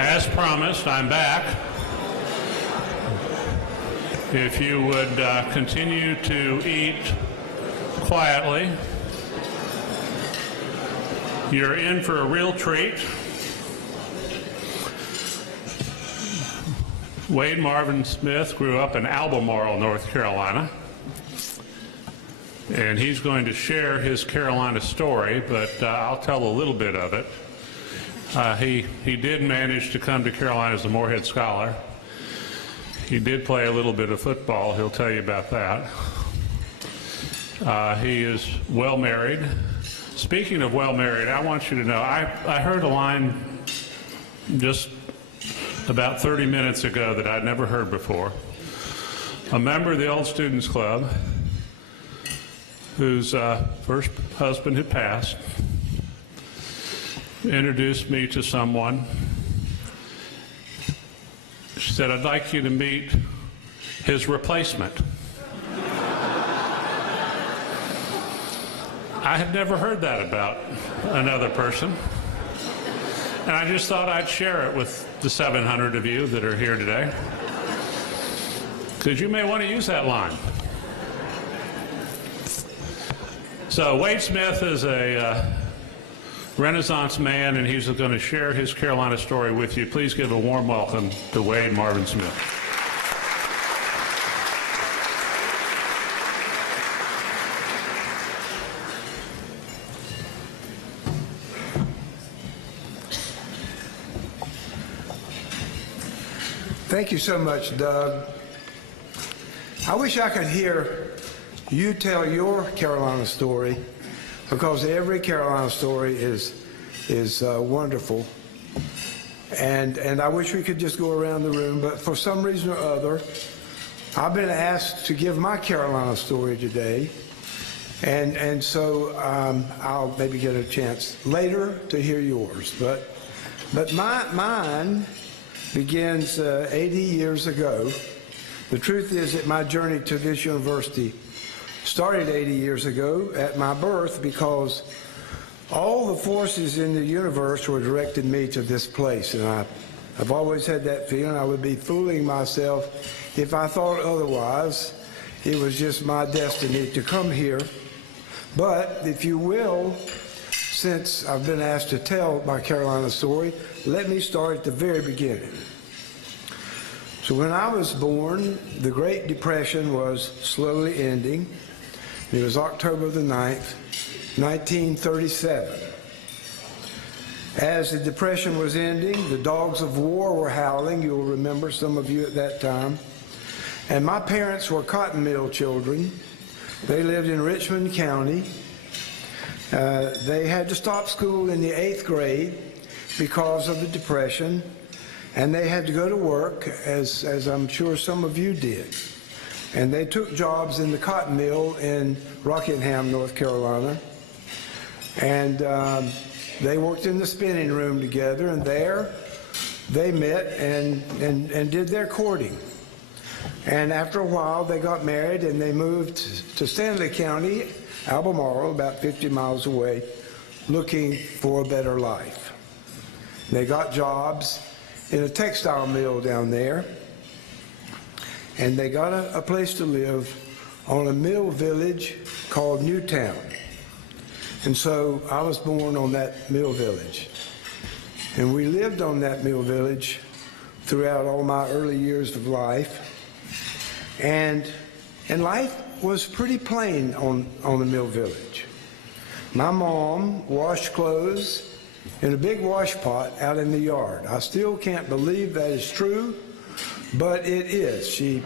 As promised, I'm back. If you would continue to eat quietly, you're in for a real treat. Wade Marvin Smith grew up in Albemarle, North Carolina, and he's going to share his Carolina story, but I'll tell a little bit of it. He did manage to come to Carolina as a Morehead Scholar. He did play a little bit of football. He'll tell you about that. He is well married. Speaking of well married, I want you to know, I heard a line just about 30 minutes ago that I'd never heard before. A member of the Old Students Club whose first husband had passed introduced me to someone. She said, "I'd like you to meet his replacement." I had never heard that about another person, and I just thought I'd share it with the 700 of you that are here today, because you may want to use that line. So Wade Smith is a Renaissance man, and he's going to share his Carolina story with you. Please give a warm welcome to Wade Marvin Smith. Thank you so much, Doug. I wish I could hear you tell your Carolina story, because every Carolina story is wonderful, and I wish we could just go around the room, but for some reason or other, I've been asked to give my Carolina story today, and so I'll maybe get a chance later to hear yours, but mine begins 80 years ago. The truth is that my journey to this university started 80 years ago at my birth, because all the forces in the universe were directed me to this place, and I've always had that feeling. I would be fooling myself if I thought otherwise. It was just my destiny to come here. But if you will, since I've been asked to tell my Carolina story, let me start at the very beginning. So when I was born, the Great Depression was slowly ending. It was October the 9th, 1937. As the Depression was ending, the dogs of war were howling. You'll remember, some of you, at that time. And my parents were cotton mill children. They lived in Richmond County. They had to stop school in the 8th grade because of the Depression, and they had to go to work, as I'm sure some of you did. And they took jobs in the cotton mill in Rockingham, North Carolina. And they worked in the spinning room together, and there they met and did their courting. And after a while, they got married, and they moved to Stanley County, Albemarle, about 50 miles away, looking for a better life. They got jobs in a textile mill down there, and they got a place to live on a mill village called Newtown. And so I was born on that mill village. And we lived on that mill village throughout all my early years of life. And life was pretty plain on the mill village. My mom washed clothes in a big wash pot out in the yard. I still can't believe that is true, but it is. She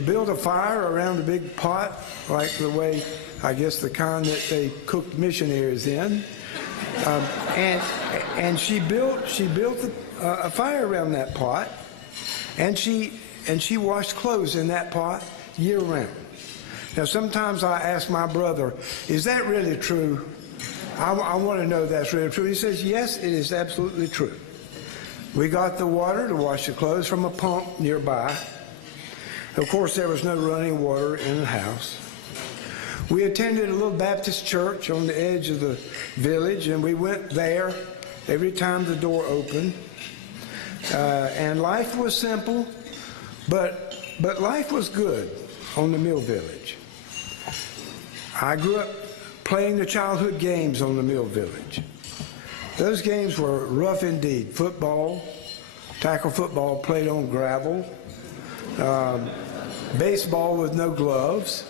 built a fire around a big pot, like the way, I guess, the kind that they cooked missionaries in, and she built a fire around that pot, and she washed clothes in that pot year round. Now, sometimes I ask my brother, "Is that really true?" I want to know if that's really true. He says, "Yes, it is absolutely true." We got the water to wash the clothes from a pump nearby. Of course, there was no running water in the house. We attended a little Baptist church on the edge of the village, and we went there every time the door opened. And life was simple, but life was good on the Mill Village. I grew up playing the childhood games on the Mill Village. Those games were rough indeed. Football, tackle football played on gravel, baseball with no gloves,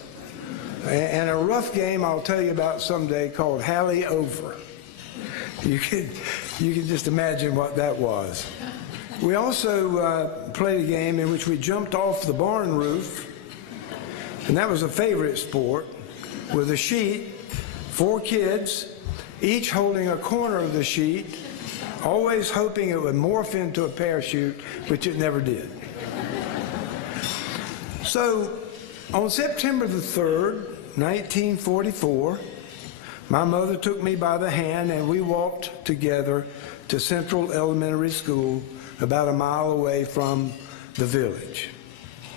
and a rough game I'll tell you about someday called Hally Over. You can just imagine what that was. We also played a game in which we jumped off the barn roof, and that was a favorite sport, with a sheet, 4 kids, each holding a corner of the sheet, always hoping it would morph into a parachute, which it never did. So on September the 3rd, 1944, my mother took me by the hand and we walked together to Central Elementary School, about a mile away from the village.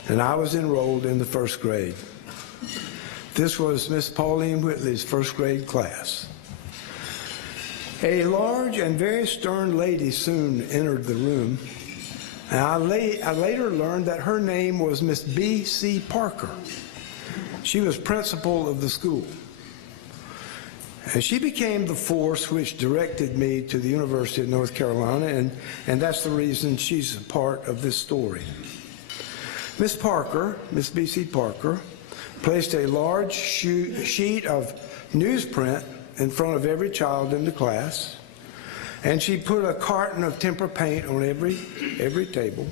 And I was enrolled in the 1st grade. This was Miss Pauline Whitley's 1st grade class. A large and very stern lady soon entered the room, and I later learned that her name was Miss B.C. Parker. She was principal of the school. And she became the force which directed me to the University of North Carolina, and that's the reason she's a part of this story. Miss Parker, Miss B.C. Parker, placed a large sheet of newsprint in front of every child in the class, and she put a carton of tempera paint on every table.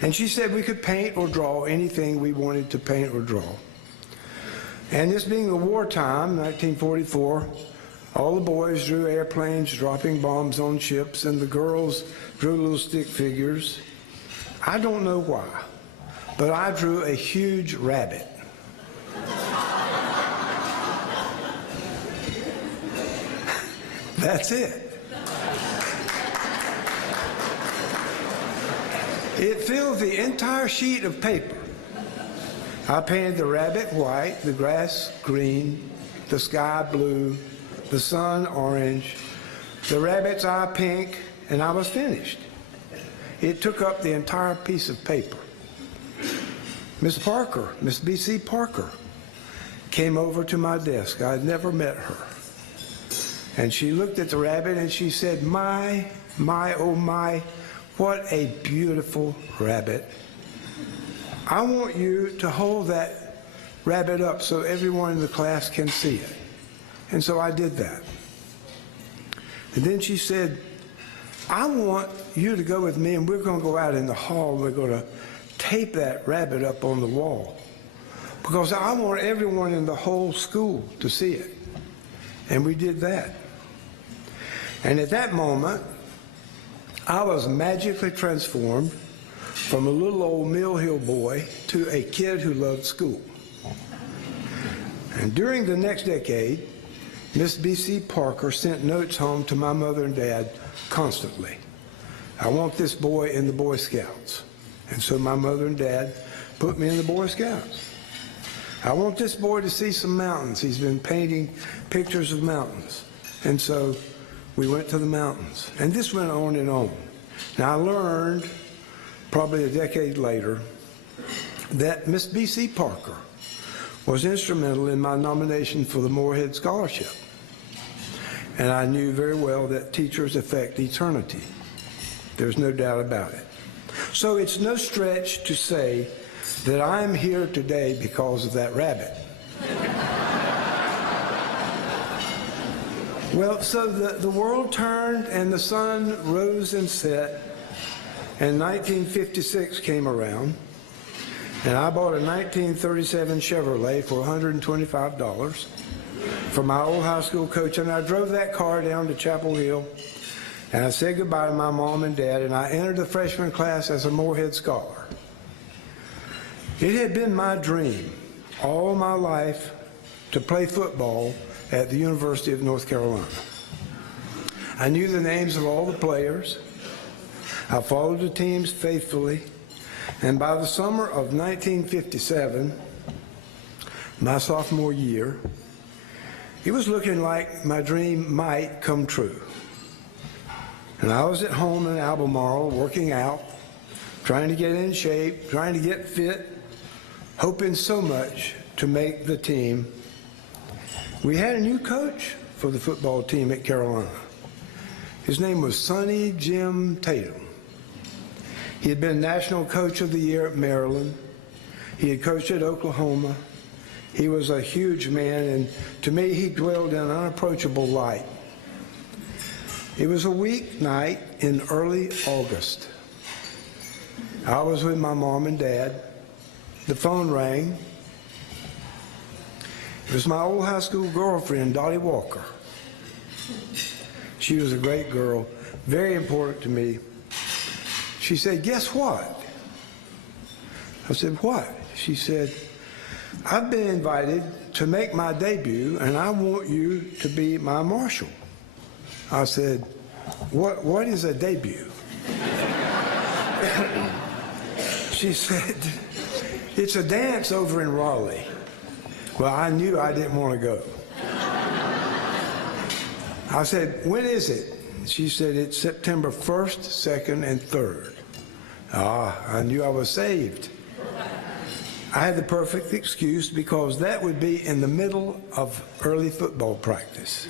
And she said we could paint or draw anything we wanted to paint or draw. And this being the wartime, 1944, all the boys drew airplanes dropping bombs on ships, and the girls drew little stick figures. I don't know why, but I drew a huge rabbit. That's it. It filled the entire sheet of paper. I painted the rabbit white, the grass green, the sky blue, the sun orange, the rabbit's eye pink, and I was finished. It took up the entire piece of paper. Miss Parker, Miss B.C. Parker, came over to my desk. I'd never met her. And she looked at the rabbit and she said, my, oh my, what a beautiful rabbit. I want you to hold that rabbit up so everyone in the class can see it. And so I did that. And then she said, I want you to go with me, and we're going to go out in the hall. We're going to tape that rabbit up on the wall, because I want everyone in the whole school to see it. And we did that. And at that moment, I was magically transformed from a little old Mill Hill boy to a kid who loved school. And during the next decade, Miss B.C. Parker sent notes home to my mother and dad constantly. I want this boy in the Boy Scouts. And so my mother and dad put me in the Boy Scouts. I want this boy to see some mountains. He's been painting pictures of mountains. And so we went to the mountains. And this went on and on. Now I learned, probably a decade later, that Miss B.C. Parker was instrumental in my nomination for the Moorhead Scholarship. And I knew very well that teachers affect eternity. There's no doubt about it. So it's no stretch to say that I'm here today because of that rabbit. Well, so the world turned and the sun rose and set, and 1956 came around, and I bought a 1937 Chevrolet for $125 from my old high school coach, and I drove that car down to Chapel Hill, and I said goodbye to my mom and dad, and I entered the freshman class as a Moorhead Scholar. It had been my dream all my life to play football at the University of North Carolina. I knew the names of all the players. I followed the teams faithfully, and by the summer of 1957, my sophomore year, it was looking like my dream might come true. And I was at home in Albemarle working out, trying to get in shape, trying to get fit, hoping so much to make the team. We had a new coach for the football team at Carolina. His name was Sonny Jim Tatum. He had been National Coach of the Year at Maryland. He had coached at Oklahoma. He was a huge man, and to me, he dwelled in unapproachable light. It was a weeknight in early August. I was with my mom and dad. The phone rang. It was my old high school girlfriend, Dottie Walker. She was a great girl, very important to me. She said, "Guess what?" I said, "What?" She said, "I've been invited to make my debut, and I want you to be my marshal." I said, What is a debut?" She said, "It's a dance over in Raleigh." Well, I knew I didn't want to go. I said, "When is it?" She said, "It's September 1st, 2nd, and 3rd. I knew I was saved. I had the perfect excuse because that would be in the middle of early football practice.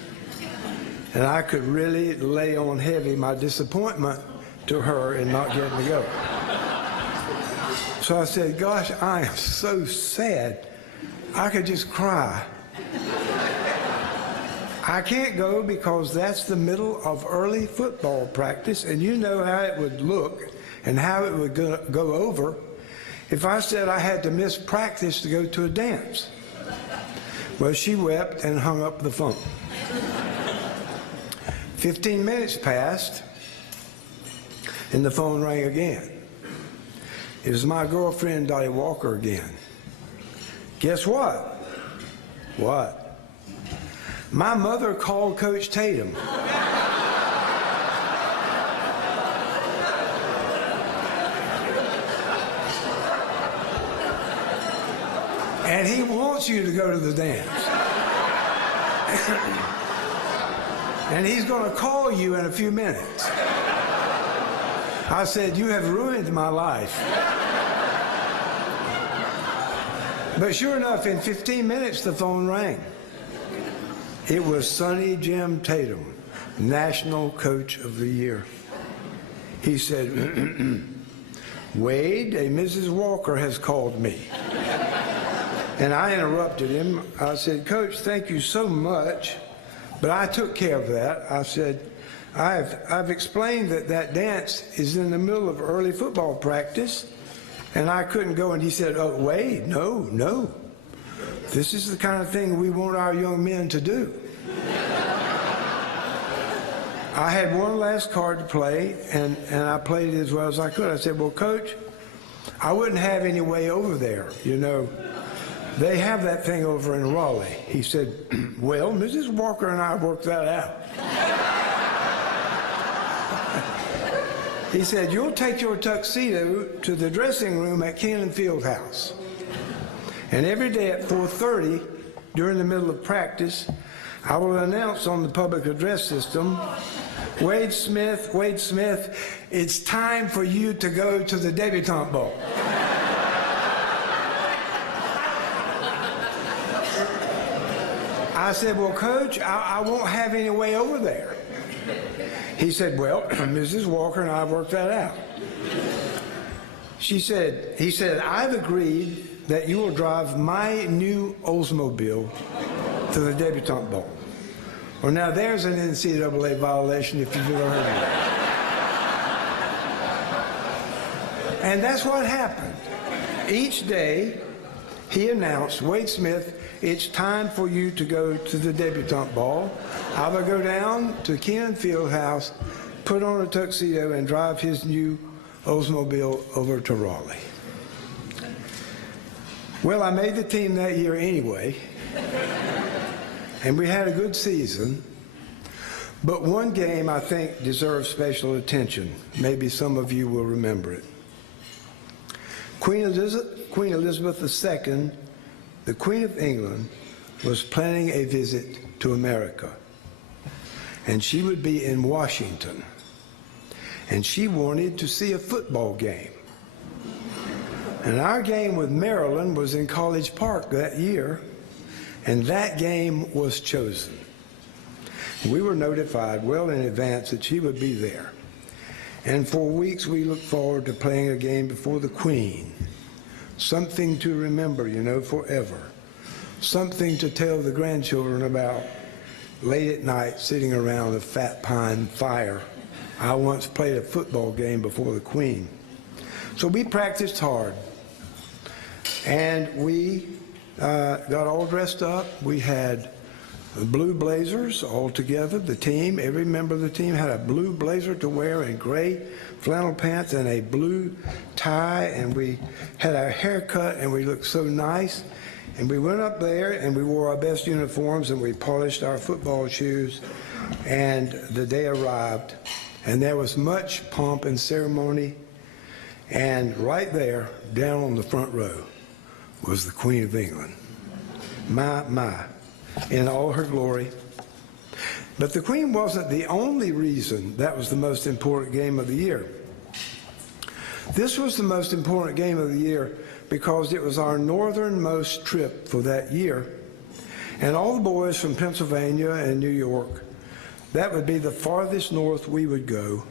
And I could really lay on heavy my disappointment to her in not getting to go. So I said, "Gosh, I am so sad. I could just cry. I can't go because that's the middle of early football practice, and you know how it would look and how it would go over if I said I had to miss practice to go to a dance." Well, she wept and hung up the phone. 15 minutes passed, and the phone rang again. It was my girlfriend, Dottie Walker, again. "Guess what?" "What?" "My mother called Coach Tatum." "And he wants you to go to the dance. And he's going to call you in a few minutes." I said, "You have ruined my life." But sure enough, in 15 minutes, the phone rang. It was Sonny Jim Tatum, National Coach of the Year. He said, "Wade, a Mrs. Walker has called me." And I interrupted him. I said, "Coach, thank you so much, but I took care of that." I said, I've explained that dance is in the middle of early football practice, and I couldn't go." And he said, "Oh, Wade, no. This is the kind of thing we want our young men to do." I had one last card to play, and I played it as well as I could. I said, "Well, Coach, I wouldn't have any way over there. You know, they have that thing over in Raleigh." He said, "Well, Mrs. Walker and I worked that out." He said, "You'll take your tuxedo to the dressing room at Kenan Fieldhouse. And every day at 4:30, during the middle of practice, I will announce on the public address system, 'Wade Smith, it's time for you to go to the debutante ball.'" I said, "Well, Coach, I won't have any way over there." He said, "Well, Mrs. Walker and I worked that out." He said, "I've agreed that you will drive my new Oldsmobile to the debutante ball." Well, now there's an NCAA violation if you've ever heard of it. And that's what happened. Each day, he announced, "Wade Smith, it's time for you to go to the debutante ball. I will go down to Kenan Fieldhouse, put on a tuxedo, and drive his new Oldsmobile over to Raleigh." Well, I made the team that year anyway, and we had a good season. But one game I think deserves special attention. Maybe some of you will remember it. Queen Elizabeth II, the Queen of England, was planning a visit to America, and she would be in Washington. and she wanted to see a football game. And our game with Maryland was in College Park that year, and that game was chosen. We were notified well in advance that she would be there. And for weeks we looked forward to playing a game before the Queen. Something to remember, you know, forever. Something to tell the grandchildren about late at night sitting around a fat pine fire. I once played a football game before the Queen. So we practiced hard. And we got all dressed up. We had blue blazers all together. The team, every member of the team had a blue blazer to wear and gray flannel pants and a blue tie. And we had our hair cut and we looked so nice. And we went up there and we wore our best uniforms and we polished our football shoes. And the day arrived and there was much pomp and ceremony. And right there, down on the front row, was the Queen of England. My, in all her glory. But the Queen wasn't the only reason that was the most important game of the year. This was the most important game of the year because it was our northernmost trip for that year. And all the boys from Pennsylvania and New York, that would be the farthest north we would go.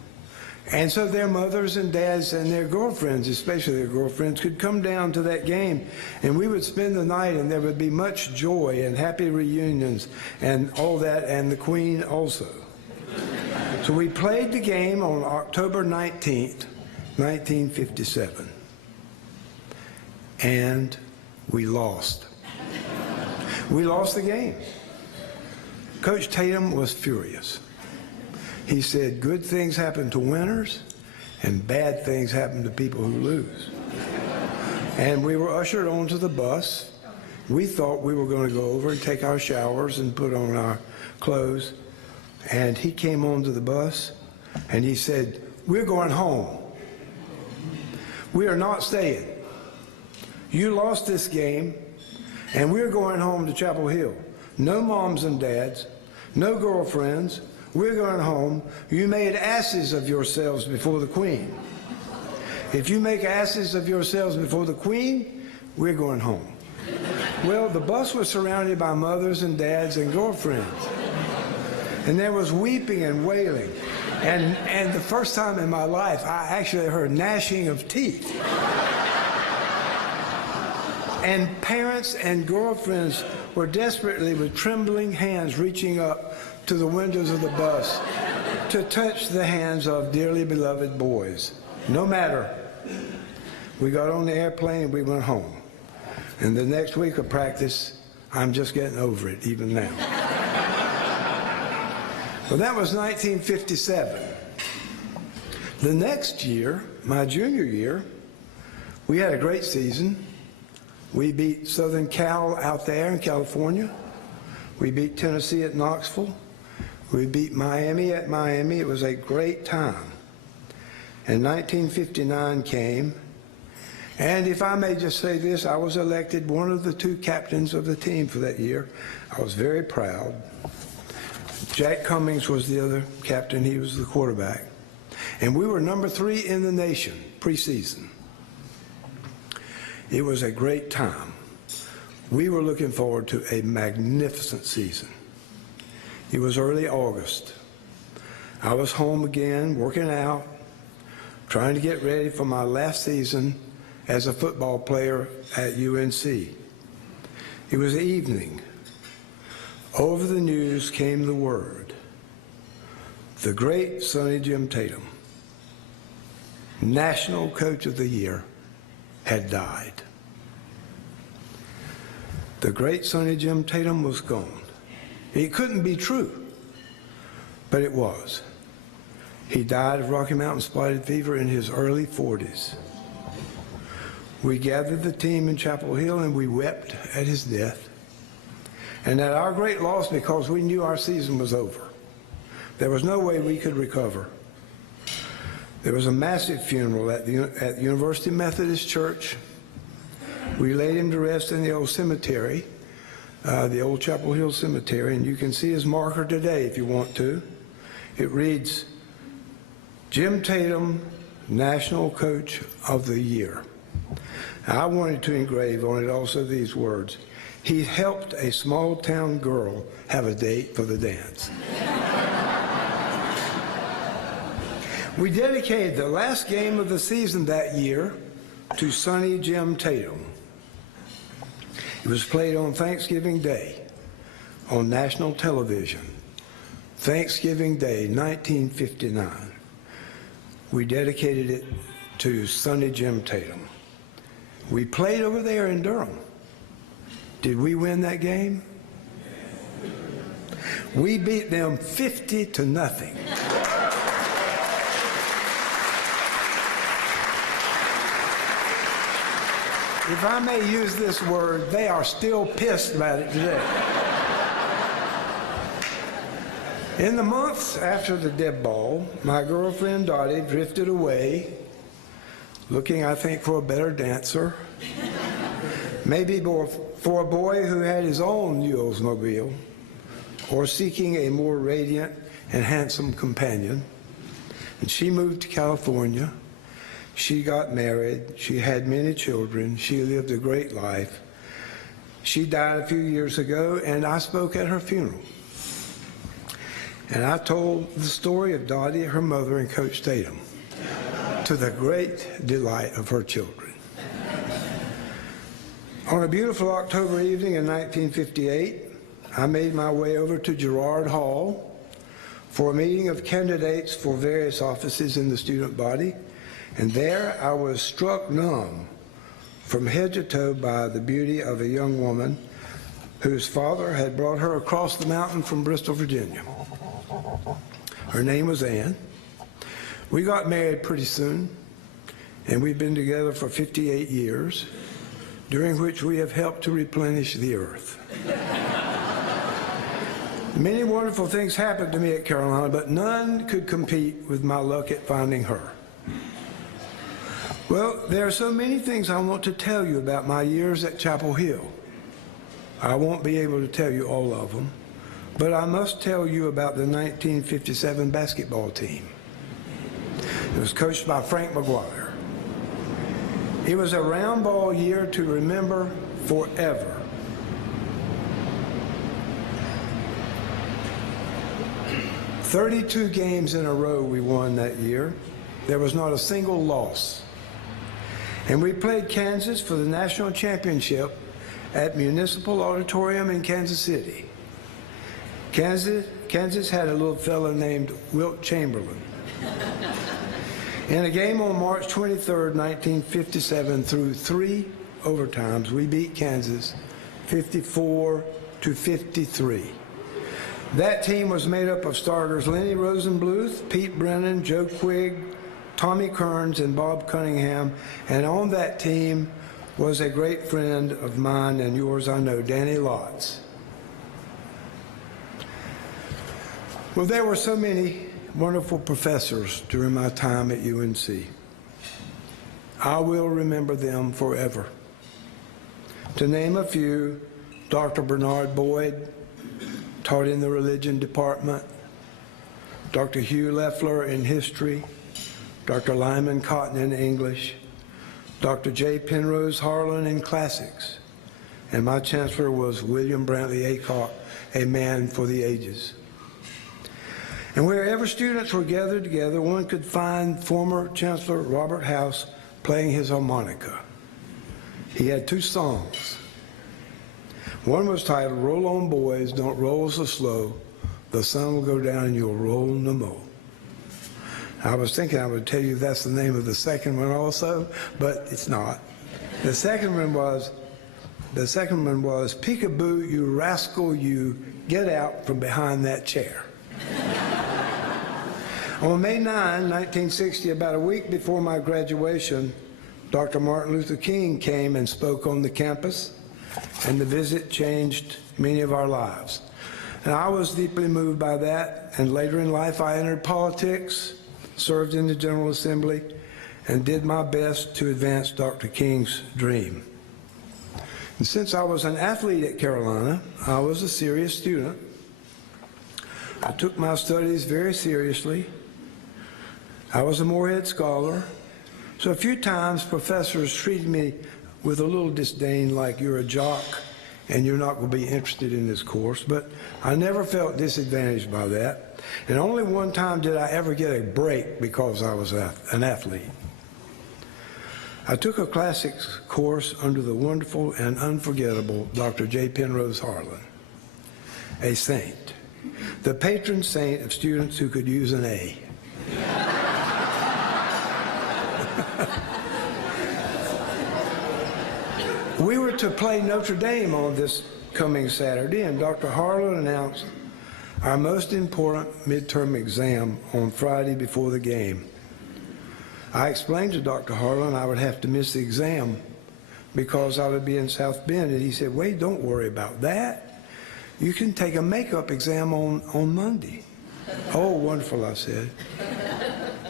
And so their mothers and dads and their girlfriends, especially their girlfriends, could come down to that game and we would spend the night and there would be much joy and happy reunions and all that, and the Queen also. So we played the game on October 19th, 1957. And we lost. We lost the game. Coach Tatum was furious. He said, good things happen to winners and bad things happen to people who lose. And we were ushered onto the bus. We thought we were going to go over and take our showers and put on our clothes. And he came onto the bus and he said, we're going home. We are not staying. You lost this game and we're going home to Chapel Hill. No moms and dads, no girlfriends. We're going home. You made asses of yourselves before the Queen. If you make asses of yourselves before the Queen, we're going home. Well, the bus was surrounded by mothers and dads and girlfriends. And there was weeping and wailing. And the first time in my life, I actually heard gnashing of teeth. And parents and girlfriends were desperately, with trembling hands, reaching up to the windows of the bus to touch the hands of dearly beloved boys. No matter. We got on the airplane and we went home. And the next week of practice, I'm just getting over it even now. Well, that was 1957. The next year, my junior year, we had a great season. We beat Southern Cal out there in California. We beat Tennessee at Knoxville. We beat Miami at Miami. It was a great time. And 1959 came. And if I may just say this, I was elected one of the two captains of the team for that year. I was very proud. Jack Cummings was the other captain. He was the quarterback. And we were number 3 in the nation preseason. It was a great time. We were looking forward to a magnificent season. It was early August. I was home again, working out, trying to get ready for my last season as a football player at UNC. It was evening. Over the news came the word. The great Sonny Jim Tatum, National Coach of the Year, had died. The great Sonny Jim Tatum was gone. It couldn't be true, but it was. He died of Rocky Mountain spotted fever in his early 40s. We gathered the team in Chapel Hill and we wept at his death and at our great loss because we knew our season was over. There was no way we could recover. There was a massive funeral at University Methodist Church. We laid him to rest in the old cemetery, the old Chapel Hill Cemetery, and you can see his marker today if you want to. It reads, Jim Tatum, National Coach of the Year. I wanted to engrave on it also these words: he helped a small town girl have a date for the dance. We dedicated the last game of the season that year to Sonny Jim Tatum. It was played on Thanksgiving Day on national television. Thanksgiving Day, 1959. We dedicated it to Sonny Jim Tatum. We played over there in Durham. Did we win that game? We beat them 50-0. If I may use this word, they are still pissed about it today. In the months after the dead ball, my girlfriend Dottie drifted away, looking, I think, for a better dancer, maybe for a boy who had his own new Oldsmobile, or seeking a more radiant and handsome companion. And she moved to California. She got married. She had many children. She lived a great life. She died a few years ago, and I spoke at her funeral. And I told the story of Dottie, her mother, and Coach Tatum, to the great delight of her children. On a beautiful October evening in 1958, I made my way over to Girard Hall for a meeting of candidates for various offices in the student body, and there I was struck numb from head to toe by the beauty of a young woman whose father had brought her across the mountain from Bristol, Virginia. Her name was Ann. We got married pretty soon, and we've been together for 58 years, during which we have helped to replenish the earth. Many wonderful things happened to me at Carolina, but none could compete with my luck at finding her. Well, there are so many things I want to tell you about my years at Chapel Hill. I won't be able to tell you all of them, but I must tell you about the 1957 basketball team. It was coached by Frank McGuire. It was a round ball year to remember forever. "32 games in a row we won that year. There was not a single loss. And we played Kansas for the national championship at Municipal Auditorium in Kansas City. Kansas had a little fellow named Wilt Chamberlain. In a game on March 23rd, 1957, through 3 overtimes, we beat Kansas 54-53. That team was made up of starters Lenny Rosenbluth, Pete Brennan, Joe Quigg, Tommy Kearns, and Bob Cunningham, and on that team was a great friend of mine and yours, I know, Danny Lotz. Well, there were so many wonderful professors during my time at UNC. I will remember them forever. To name a few, Dr. Bernard Boyd taught in the religion department, Dr. Hugh Leffler in history, Dr. Lyman Cotton in English, Dr. J. Penrose Harlan in classics, and my chancellor was William Brantley Aycock, a man for the ages. And wherever students were gathered together, one could find former Chancellor Robert House playing his harmonica. He had 2 songs. One was titled, "Roll on Boys, Don't Roll So Slow, the sun will go down and you'll roll no more." I was thinking I would tell you that's the name of the second one also, but it's not. The second one was, "Peekaboo, you rascal, you get out from behind that chair." On May 9, 1960, about a week before my graduation, Dr. Martin Luther King came and spoke on the campus, and the visit changed many of our lives. And I was deeply moved by that, and later in life I entered politics, served in the General Assembly, and did my best to advance Dr. King's dream. And since I was an athlete at Carolina, I was a serious student. I took my studies very seriously. I was a Morehead Scholar, so a few times professors treated me with a little disdain, like you're a jock and you're not going to be interested in this course, but I never felt disadvantaged by that. And only one time did I ever get a break because I was an athlete. I took a classics course under the wonderful and unforgettable Dr. J. Penrose Harlan, a saint, the patron saint of students who could use an A. We were to play Notre Dame on this coming Saturday, and Dr. Harlan announced our most important midterm exam on Friday before the game. I explained to Dr. Harlan I would have to miss the exam because I would be in South Bend, and he said, "Wait, don't worry about that. You can take a makeup exam on Monday." "Oh, wonderful," I said.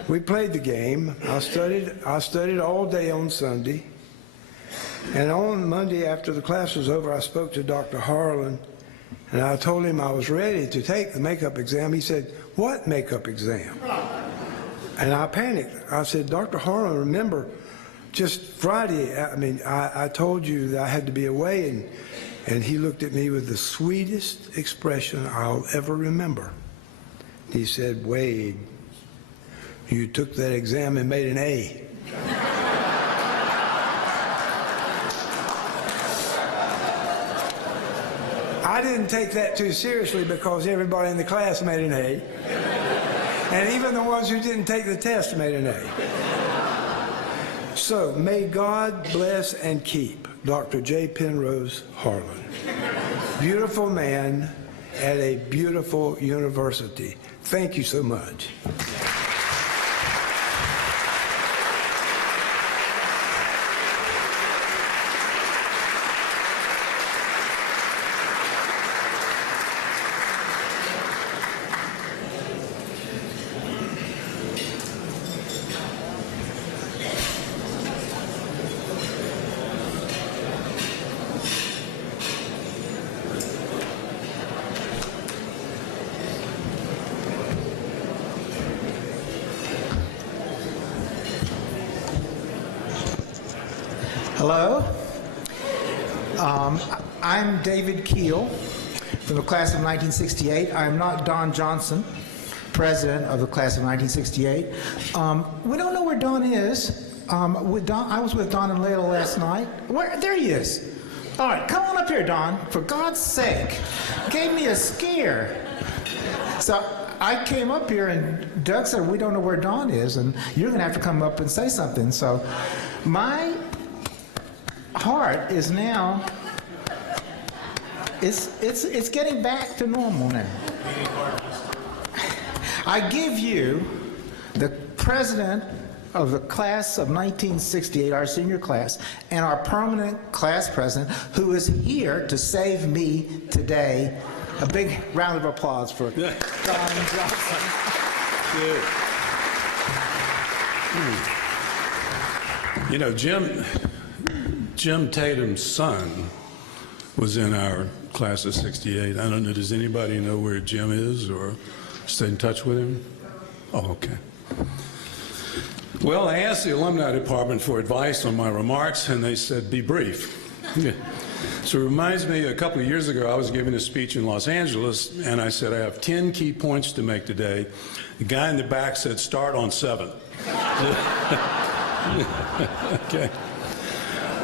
We played the game. I studied all day on Sunday. And on Monday, after the class was over, I spoke to Dr. Harlan, and I told him I was ready to take the makeup exam. He said, "What makeup exam?" And I panicked. I said, "Dr. Harlan, remember, just Friday, I told you that I had to be away." And he looked at me with the sweetest expression I'll ever remember. He said, "Wade, you took that exam and made an A." I didn't take that too seriously because everybody in the class made an A. And even the ones who didn't take the test made an A. So may God bless and keep Dr. J. Penrose Harlan. Beautiful man at a beautiful university. Thank you so much. Hello. I'm David Keel from the class of 1968. I'm not Don Johnson, president of the class of 1968. We don't know where Don is. I was with Don and Layla last night. There he is. All right, come on up here, Don. For God's sake. Gave me a scare. So I came up here and Doug said, "We don't know where Don is, and you're going to have to come up and say something." So my heart is now, it's getting back to normal now. I give you the president of the class of 1968, our senior class, and our permanent class president, who is here to save me today. A big round of applause for Don Johnson. Good. You know, Jim Tatum's son was in our class of 68. I don't know, does anybody know where Jim is or stay in touch with him? Oh, okay. Well, I asked the alumni department for advice on my remarks, and they said, be brief. So it reminds me, a couple of years ago, I was giving a speech in Los Angeles, and I said, I have 10 key points to make today. The guy in the back said, start on 7. Okay.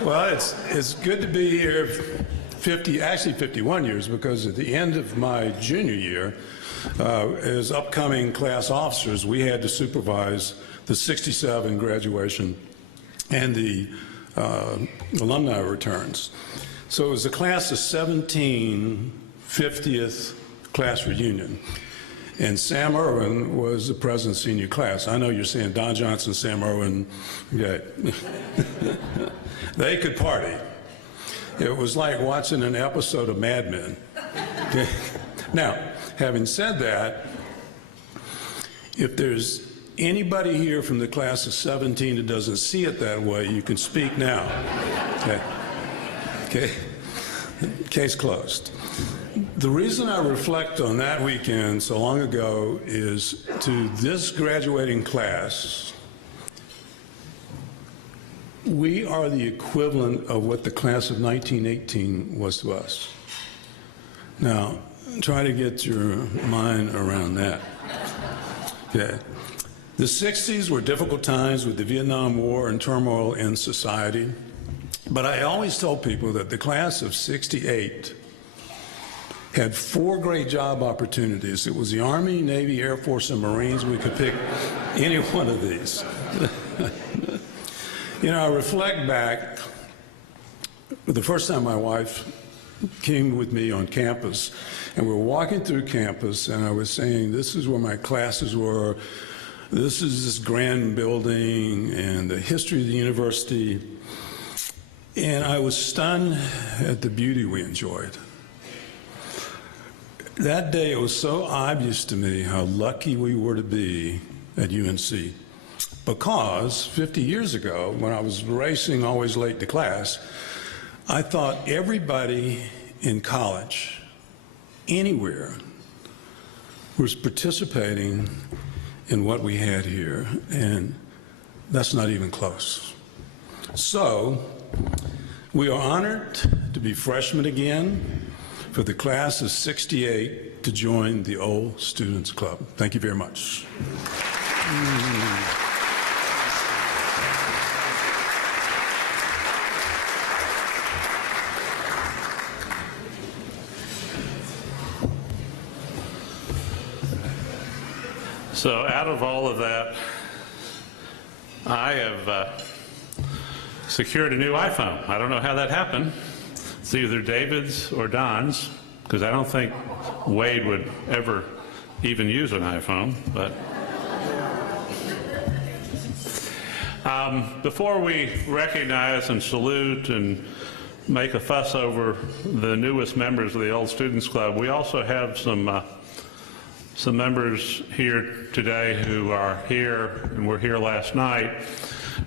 Well, it's good to be here 51 years, because at the end of my junior year, as upcoming class officers, we had to supervise the 67 graduation and the alumni returns. So it was the class of 17 50th class reunion. And Sam Irwin was the president of the senior class. I know you're saying Don Johnson, Sam Irwin, okay. They could party. It was like watching an episode of Mad Men. Okay. Now, having said that, if there's anybody here from the class of 17 that doesn't see it that way, you can speak now. Okay. Okay. Case closed. The reason I reflect on that weekend so long ago is to this graduating class, we are the equivalent of what the class of 1918 was to us. Now, try to get your mind around that. Okay. The 60s were difficult times with the Vietnam War and turmoil in society, but I always tell people that the class of 68 had 4 great job opportunities. It was the Army, Navy, Air Force, and Marines. We could pick any one of these. You know, I reflect back, the first time my wife came with me on campus, and we were walking through campus, and I was saying, this is where my classes were, this is this grand building, and the history of the university, and I was stunned at the beauty we enjoyed. That day, it was so obvious to me how lucky we were to be at UNC. Because 50 years ago, when I was racing always late to class, I thought everybody in college, anywhere, was participating in what we had here, and that's not even close. So, we are honored to be freshmen again, for the class of 68 to join the Old Students Club. Thank you very much. So out of all of that, I have secured a new iPhone. I don't know how that happened. It's either David's or Don's, because I don't think Wade would ever even use an iPhone. But before we recognize and salute and make a fuss over the newest members of the Old Students Club, we also have some members here today who are here and were here last night,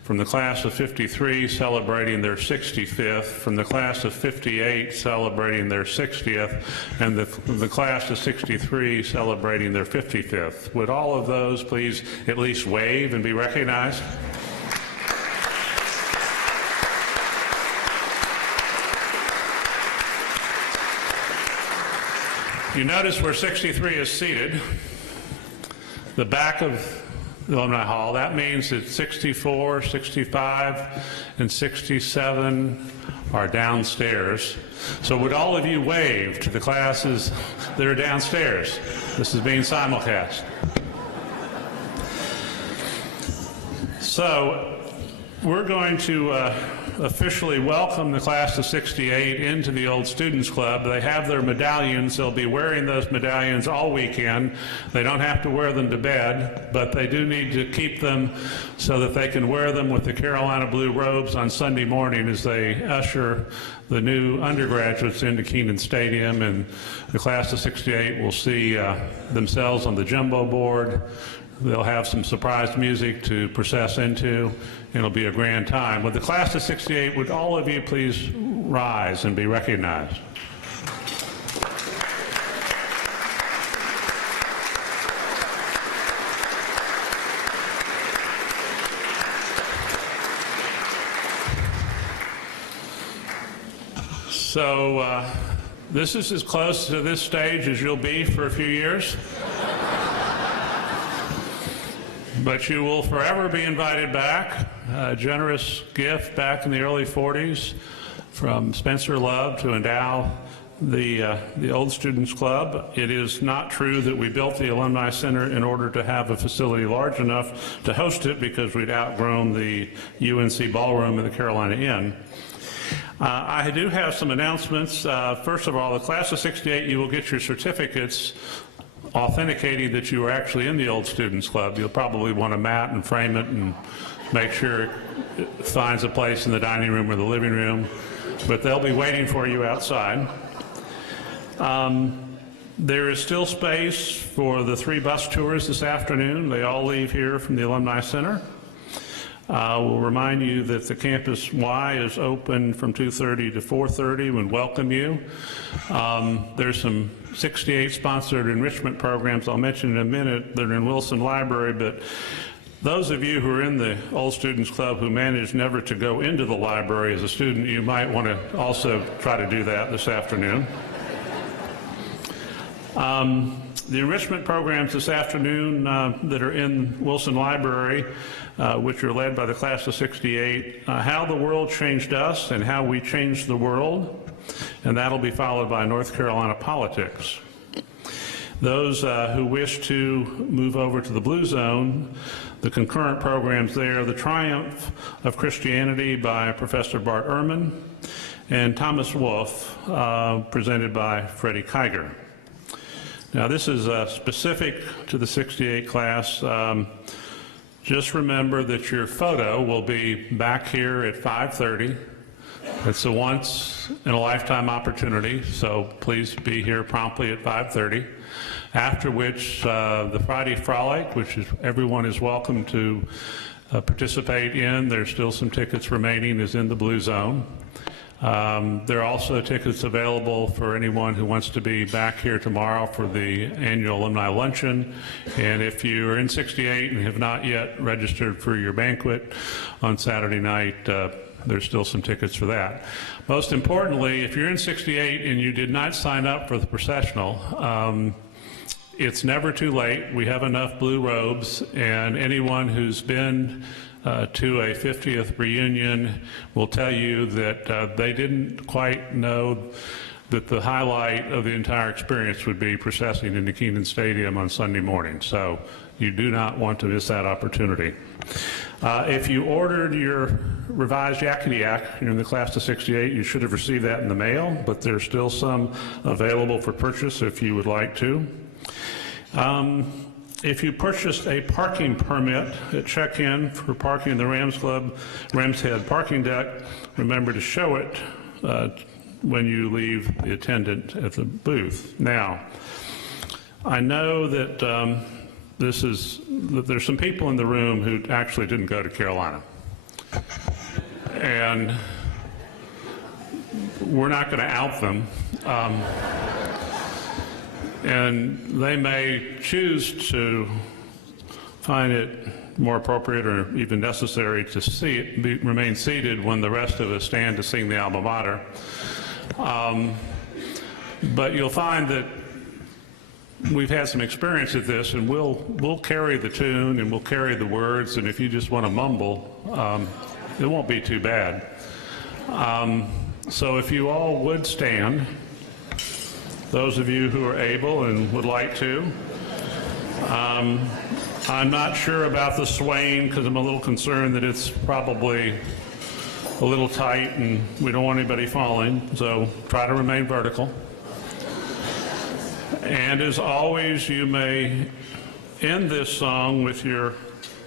from the class of 53 celebrating their 65th, from the class of 58 celebrating their 60th, and the class of 63 celebrating their 55th. Would all of those please at least wave and be recognized? You notice where 63 is seated, the back of the Alumni Hall. That means that 64, 65, and 67 are downstairs. So would all of you wave to the classes that are downstairs? This is being simulcast. So we're going to officially welcome the class of 68 into the Old Students Club. They have their medallions. They'll be wearing those medallions all weekend. They don't have to wear them to bed, but they do need to keep them so that they can wear them with the Carolina blue robes on Sunday morning as they usher the new undergraduates into Keenan Stadium, and the class of 68 will see themselves on the jumbo board. They'll have some surprise music to process into. It'll be a grand time. With the class of 68, would all of you please rise and be recognized? So this is as close to this stage as you'll be for a few years. But you will forever be invited back. A generous gift back in the early 40s from Spencer Love to endow the Old Students Club. It is not true that we built the Alumni Center in order to have a facility large enough to host it, because we'd outgrown the UNC ballroom in the Carolina Inn. I do have some announcements. First of all, the class of 68, you will get your certificates authenticating that you were actually in the Old Students Club. You'll probably want to mat and frame it and make sure it finds a place in the dining room or the living room, but they'll be waiting for you outside. There is still space for the 3 bus tours this afternoon. They all leave here from the Alumni Center. We'll remind you that the Campus Y is open from 2:30 to 4:30 and welcome you. There's some 68 sponsored enrichment programs I'll mention in a minute that are in Wilson Library, but those of you who are in the Old Students Club who manage never to go into the library as a student, you might want to also try to do that this afternoon. The enrichment programs this afternoon that are in Wilson Library, which are led by the class of '68, How the World Changed Us and How We Changed the World, and that'll be followed by North Carolina Politics. Those who wish to move over to the Blue Zone, the concurrent programs there, The Triumph of Christianity by Professor Bart Ehrman, and Thomas Wolfe, presented by Freddie Kiger. Now this is specific to the '68 class. Just remember that your photo will be back here at 5:30. It's a once-in-a-lifetime opportunity, so please be here promptly at 5:30. After which, the Friday Frolic, which is, everyone is welcome to participate in. There's still some tickets remaining, is in the Blue Zone. There are also tickets available for anyone who wants to be back here tomorrow for the annual alumni luncheon. And if you are in '68 and have not yet registered for your banquet on Saturday night, there's still some tickets for that. Most importantly, if you're in '68 and you did not sign up for the processional, it's never too late. We have enough blue robes, and anyone who's been to a 50th reunion will tell you that they didn't quite know that the highlight of the entire experience would be processing into Keenan Stadium on Sunday morning. So you do not want to miss that opportunity. If you ordered your revised Yakety Yak, you're in the class of '68, you should have received that in the mail, but there's still some available for purchase if you would like to. If you purchased a parking permit at check-in for parking in the Rams Club, Rams Head parking deck, remember to show it when you leave the attendant at the booth. Now, I know that that there's some people in the room who actually didn't go to Carolina. And we're not going to out them. And they may choose to find it more appropriate or even necessary to remain seated when the rest of us stand to sing the alma mater. But you'll find that we've had some experience at this, and we'll carry the tune and we'll carry the words, and if you just want to mumble, it won't be too bad. So if you all would stand, those of you who are able and would like to. I'm not sure about the swaying because I'm a little concerned that it's probably a little tight and we don't want anybody falling, so try to remain vertical. And as always, you may end this song with your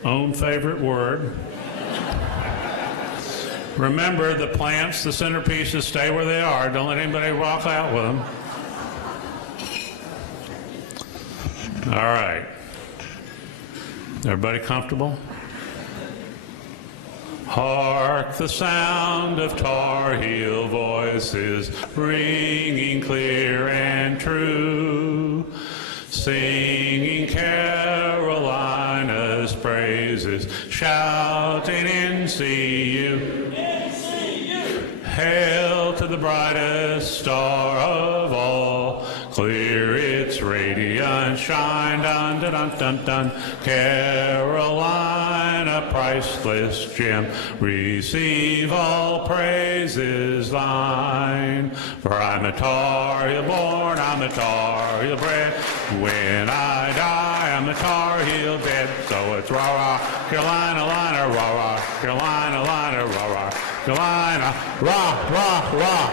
own favorite word. Remember, the plants, the centerpieces, stay where they are. Don't let anybody walk out with them. All right. Everybody comfortable? Hark the sound of Tar Heel voices ringing clear and true, singing Carolina's praises, shouting NCU. Hail to the brightest star of all, clear its radiance, shine, dun, dun, dun, dun, dun. Carolina, priceless gem, receive all praises thine. For I'm a Tar Heel born, I'm a Tar Heel bred. When I die, I'm a Tar Heel dead. So it's rah-rah, Carolina, liner, rah-rah, Carolina, liner, rah-rah, Carolina, rah, rah, rah.